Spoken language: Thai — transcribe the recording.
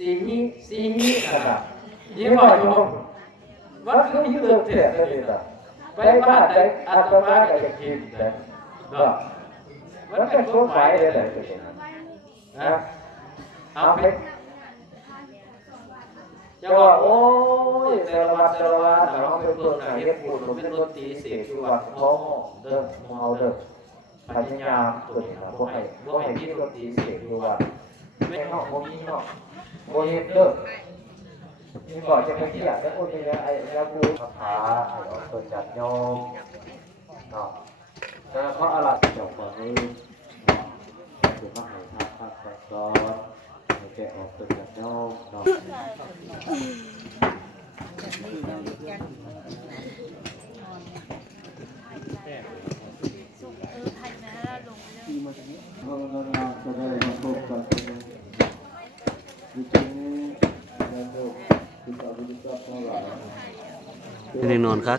สีนี้ขนาดยี่ห้อโยมวัดก็มีเรื่องเสียเลยนะไปบ้านไหนอาตมาก็จะกินแต่มันเป็นตัวไฟเลยแหละนะเอาไปจะว่าโอ้ยแต่ละวันเราเป็นคนไหนเฮ็ดบุญผมเป็นคนตีเสียที่วัดท้องเด้อเมาเด้อพยายามตัวนี้นะพวกให้พี่คนตีเสียที่วัดไม่นอกโมมีนอกโมเฮ็ดเด้อนี่ก่อนจะไปที่อยากได้คนนี้นะไอ้แล้วกูคาถาไอ้ออกตัวจัดโยมเนาะแล้วเขาอะไรจบก่อนนี้ถือว่าให้ภาคก่อนให้แกออกตัวจัดโยมเนาะแน่นอนครับ